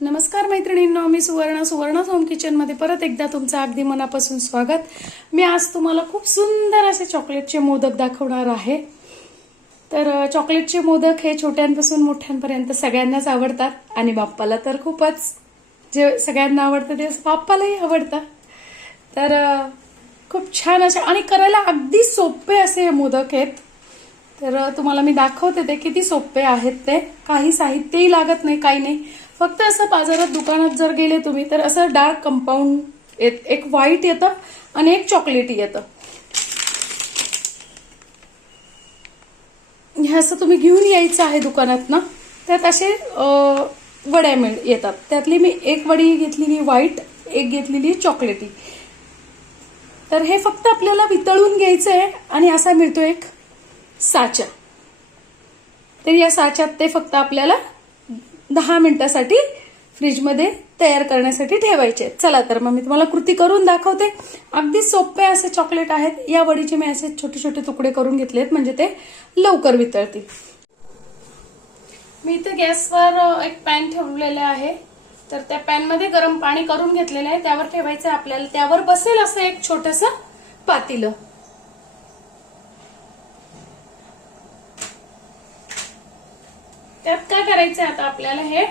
नमस्कार मैत्रिणींनो, मी सुवर्ण होम किचन मध्ये परत एकदा तुमचं अगदी मनापासून स्वागत। मी आज तुम्हाला खूप सुंदर असे चॉकलेटचे मोदक दाखवणार आहे। तर चॉकलेटचे मोदक हे छोट्यांपासून मोठ्यांपर्यंत सगळ्यांनाच आवडतात आणि बाप्पाला तर खूपच, जे सगळ्यांना आवडतं ते बाप्पालाही आवडतं। तर खूप छान असे आणि करायला अगदी सोपे असे हे मोदक आहेत। तर तुम्हाला मी दाखवते ते किती सोपे आहेत। ते काही साहित्यही लागत नाही, काही नाही, फक्त असं बाजारात दुकानात जर गेले तुम्ही तर असं डार्क कंपाऊंड एक व्हाईट येतं आणि एक चॉकलेटी येतं। हे असं तुम्ही घेऊन यायचं आहे दुकानात ना। त्यात असे वड्या येतात। त्यातली मी एक वडी घेतलेली व्हाईट, एक घेतलेली चॉकलेटी। तर हे फक्त आपल्याला वितळून घ्यायचं आहे आणि असा मिळतो एक साचा। तर या साच्यात ते फक्त आपल्याला 10 मिनिटांसाठी फ्रीजमध्ये तयार करण्यासाठी ठेवायचे। चला तर मग मी तुम्हाला कृती करून दाखवते। अगदी सोपे असे चॉकलेट आहेत। या वडीचे मी असे छोटे छोटे तुकडे करून घेतलेत म्हणजे ते लवकर वितळतील। मी इथे गॅसवर एक पॅन ठेवलेला आहे। तर त्या पॅन मध्ये गरम पाणी करून घेतलेलं आहे, त्यावर ठेवायचं आपल्याला। त्यावर बसेल असं एक छोटंसं पातेलं। त्यात काय करायचं आता आपल्याला, हे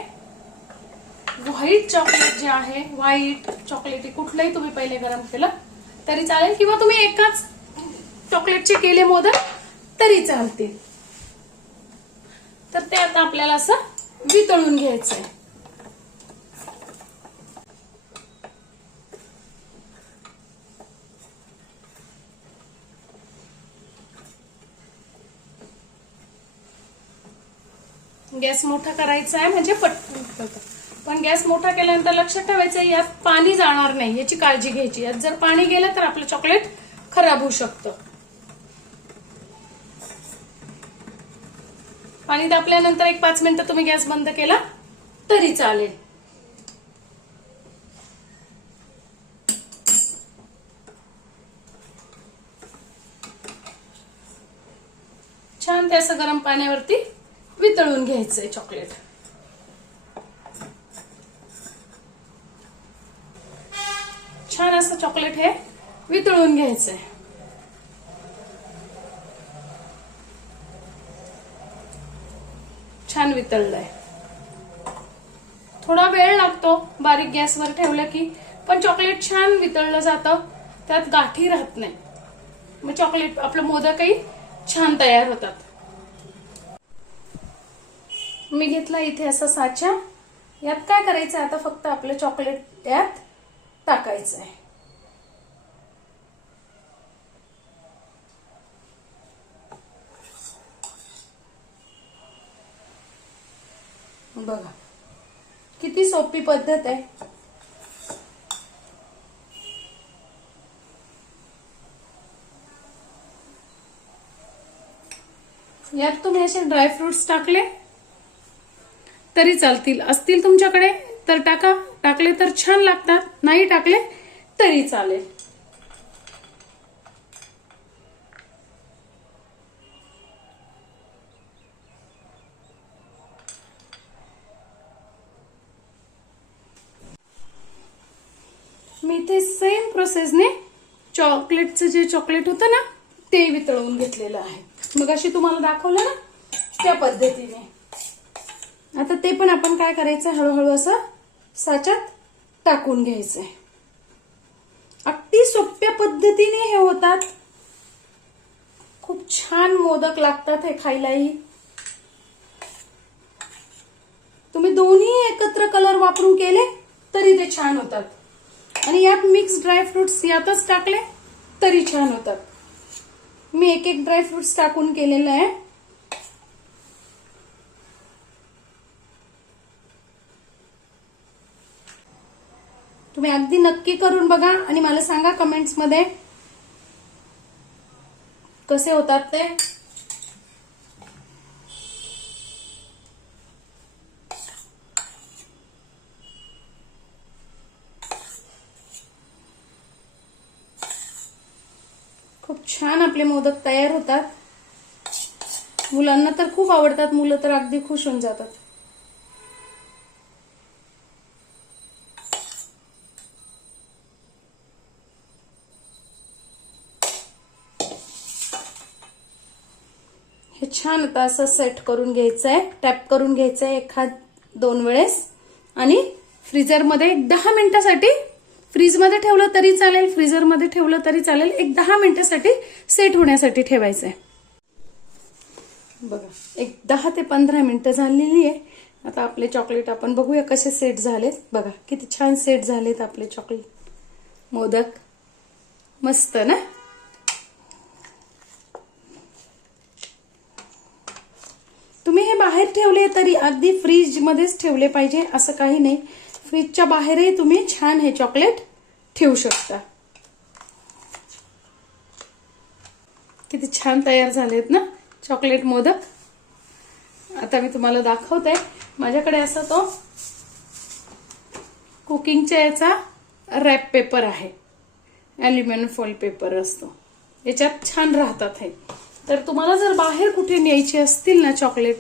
व्हाईट चॉकलेट जे आहे, व्हाईट चॉकलेटी कुठलंही तुम्ही पहिले गरम केलं तरी चालेल, किंवा तुम्ही एकाच चॉकलेटचे केले मोदक तरी चालतील। तर ते आता आपल्याला असं वितळून घ्यायचंय। गॅस मोठा करायचा आहे म्हणजे पटकन होतं। पण गॅस मोठा केल्यानंतर लक्षात ठेवायचं यात पाणी जाणार नाही, याची काळजी घ्यायची। यात जर पाणी गेलं तर आपलं चॉकलेट खराब होऊ शकतं। पाणी तापल्यानंतर एक 5 मिनिटं तुम्ही गॅस बंद केला तरी चालेल। छान ते असं गरम पाण्यावरती वितळून घ्यायचंय चॉकलेट। छान असं चॉकलेट हे वितळून घ्यायचंय। छान वितळलंय। थोडा वेळ लागतो बारीक गॅसवर ठेवलं की, पण चॉकलेट छान वितळलं जातं, त्यात गाठी राहत नाही। मग चॉकलेट आपलं मोदकही छान तयार होतात। मी घेतला इथे असा साचा। यात काय करायचं आता, फक्त आपलं चॉकलेट त्यात टाकायचं आहे। बघा किती सोपी पद्धत आहे। यात तुम्ही असे ड्रायफ्रुट्स टाकले तरी चालतील, असतील तुमच्याकडे तर टाका, टाकले तर छान लागतात, नाही टाकले तरी चालेल। मी ते सेम प्रोसेसने चॉकलेटचं जे चॉकलेट होतं ना ते वितळवून घेतलेलं आहे। मग अशी तुम्हाला दाखवलं ना त्या पद्धतीने। आता ते पण आपण काय करायचं, हळूहळू असं साच्यात टाकून घ्यायचंय। अगदी सोप्या पद्धतीने हे होतात। खूप छान मोदक लागतात हे खायलाही। तुम्ही दोन्ही एकत्र कलर वापरून केले तरी ते छान होतात, आणि यात मिक्स ड्रायफ्रुट्स यातच टाकले तरी छान होतात। मी एक एक ड्रायफ्रुट्स टाकून केलेलं आहे। तुम्ही अगदी नक्की करून बघा आणि मला सांगा कमेंट्स मध्ये कसे होतात ते। खूप छान आपले मोदक तयार होतात। मुलांना तर खूप आवडतात, मुलं तर अगदी खुश होऊन जातात। छान आता असं सेट करून घ्यायचं आहे, टॅप करून घ्यायचं आहे 1-2 वेळेस आणि फ्रीजरमध्ये 10 मिनिटासाठी, फ्रीजमध्ये ठेवलं तरी चालेल, फ्रीजरमध्ये ठेवलं तरी चालेल, 10 मिनिटासाठी सेट होण्यासाठी ठेवायचं आहे. बघा 10 ते 15 मिनिटं झालेली आहे. आता आपले चॉकलेट आपण बघूया कसे सेट झालेत. बघा किती छान सेट झालेत आपले चॉकलेट मोदक. मस्त ना. तुम्ही हे बाहेर ठेवले तरी अगदी फ्रीजमध्येच ठेवले पाहिजे असं काही नाही. फ्रीजच्या बाहेरही तुम्ही छान हे चॉकलेट ठेवू शकता. किती छान तयार झालेत ना चॉकलेट मोदक. आता मी तुम्हाला दाखवते. माझ्याकडे असा तो कुकिंगच्या याचा रॅप पेपर आहे, ॲल्युमिनियम फॉइल पेपर असतो, याच्यात छान राहतात हे. तर तुम्हाला जर बाहेर कुठे न्यायचे असतील ना चॉकलेट,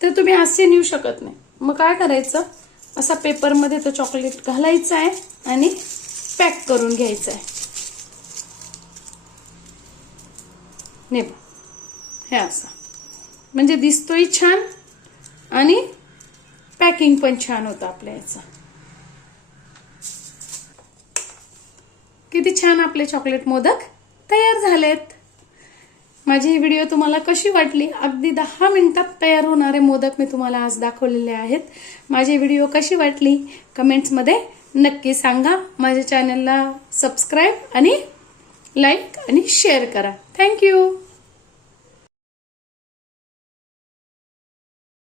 तर तुम्ही असे नेऊ शकत नाही. मग काय करायचं, असा पेपरमध्ये तो चॉकलेट घालायचा आहे आणि पॅक करून घ्यायचं आहे. हे असं म्हणजे दिसतोय छान आणि पॅकिंग पण छान होतं आपल्या याचं. किती छान आपले चॉकलेट मोदक तयार झालेत. माझी ही व्हिडिओ तुम्हाला कशी वाटली? अगदी 10 मिनिटात तयार होणारे मोदक मी तुम्हाला आज दाखवलेले आहेत. माझी व्हिडिओ कशी वाटली कमेंट्समध्ये नक्की सांगा. माझ्या चॅनलला सबस्क्राईब आणि लाईक आणि शेअर करा. थँक्यू.